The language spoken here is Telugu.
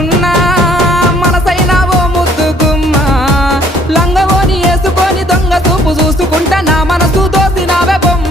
అంటున్నా మనసైనా ఓ ముద్దుగుమ్మ లంగవోని వేసుకొని దొంగ చూపు చూసుకుంటా నా మనసు దోసినావే బొమ్మ